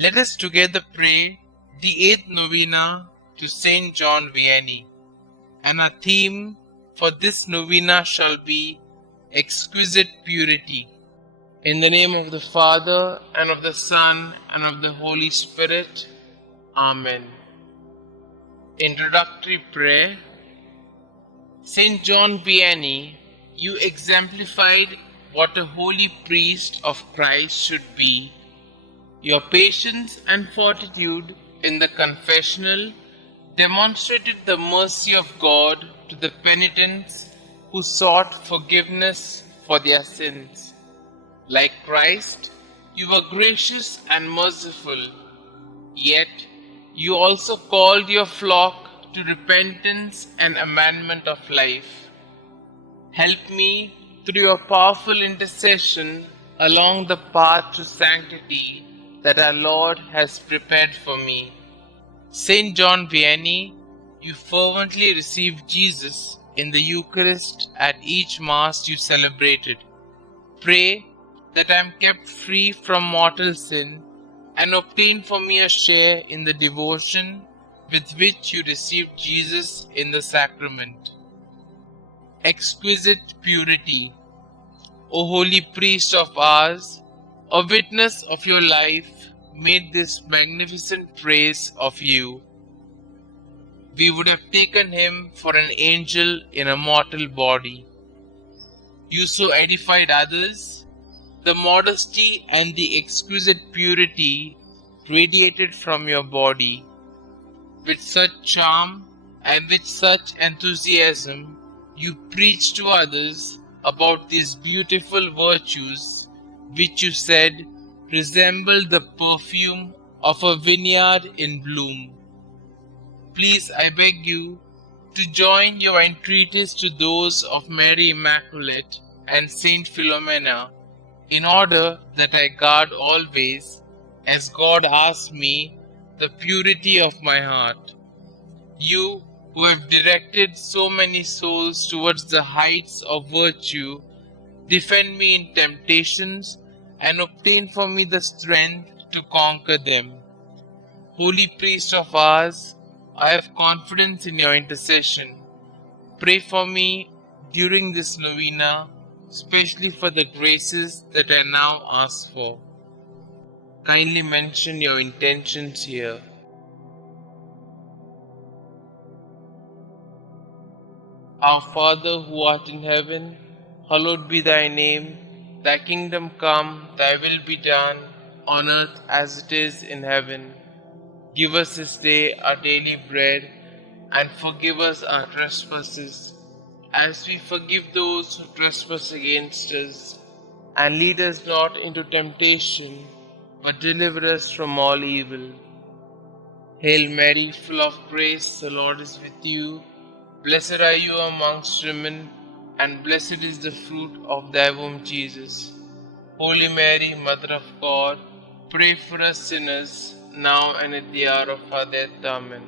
Let us together pray the 8th Novena to St John Vianney, and our theme for this novena shall be Exquisite Purity. In the name of the Father, and of the Son, and of the Holy Spirit. Amen. Introductory Prayer. St. John Vianney, you exemplified what a holy priest of Christ should be. Your patience and fortitude in the confessional demonstrated the mercy of God to the penitents who sought forgiveness for their sins. Like Christ, you were gracious and merciful, yet you also called your flock to repentance and amendment of life. Help me, through your powerful intercession, along the path to sanctity that our Lord has prepared for me. St. John Vianney, you fervently received Jesus in the Eucharist at each Mass you celebrated. Pray that I am kept free from mortal sin and obtain for me a share in the devotion with which you received Jesus in the sacrament. Exquisite purity. O holy priest of ours, a witness of your life made this magnificent praise of you. We would have taken him for an angel in a mortal body. You so edified others. The modesty and the exquisite purity radiated from your body. With such charm and with such enthusiasm, you preached to others about these beautiful virtues, which you said resembled the perfume of a vineyard in bloom. Please, I beg you, to join your entreaties to those of Mary Immaculate and Saint Philomena, in order that I guard always, as God asks me, the purity of my heart. You, who have directed so many souls towards the heights of virtue, defend me in temptations and obtain for me the strength to conquer them. Holy priest of ours, I have confidence in your intercession. Pray for me during this novena, especially for the graces that I now ask for. Kindly mention your intentions here. Our Father who art in heaven, hallowed be thy name. Thy kingdom come, thy will be done, on earth as it is in heaven. Give us this day our daily bread, and forgive us our trespasses, as we forgive those who trespass against us. And lead us not into temptation, but deliver us from all evil. Hail Mary, full of grace, the Lord is with you. Blessed are you amongst women, and blessed is the fruit of thy womb, Jesus. Holy Mary, Mother of God, pray for us sinners, now and at the hour of our death. Amen.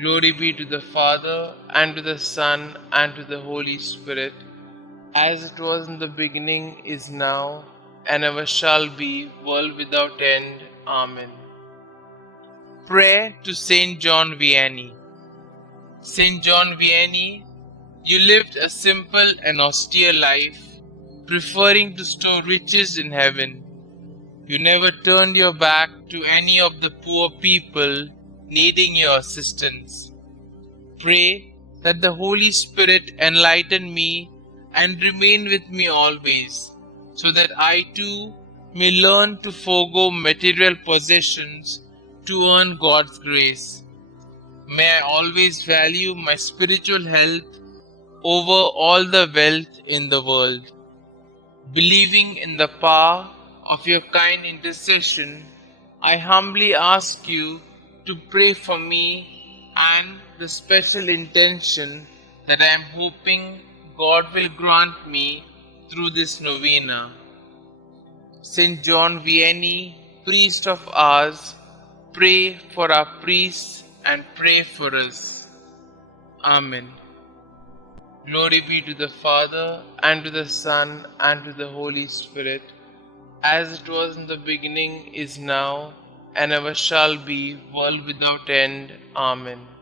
Glory be to the Father, and to the Son, and to the Holy Spirit, as it was in the beginning, is now, and ever shall be, world without end. Amen. Prayer to St. John Vianney. St. John Vianney, you lived a simple and austere life, preferring to store riches in heaven. You never turned your back to any of the poor people needing your assistance. Pray that the Holy Spirit enlighten me and remain with me always, so that I too may learn to forego material possessions to earn God's grace. May I always value my spiritual health over all the wealth in the world. Believing in the power of your kind intercession, I humbly ask you to pray for me and the special intention that I am hoping God will grant me through this novena. St. John Vianney, priest of ours, pray for our priests and pray for us. Amen. Glory be to the Father, and to the Son, and to the Holy Spirit, as it was in the beginning, is now, and ever shall be, world without end. Amen.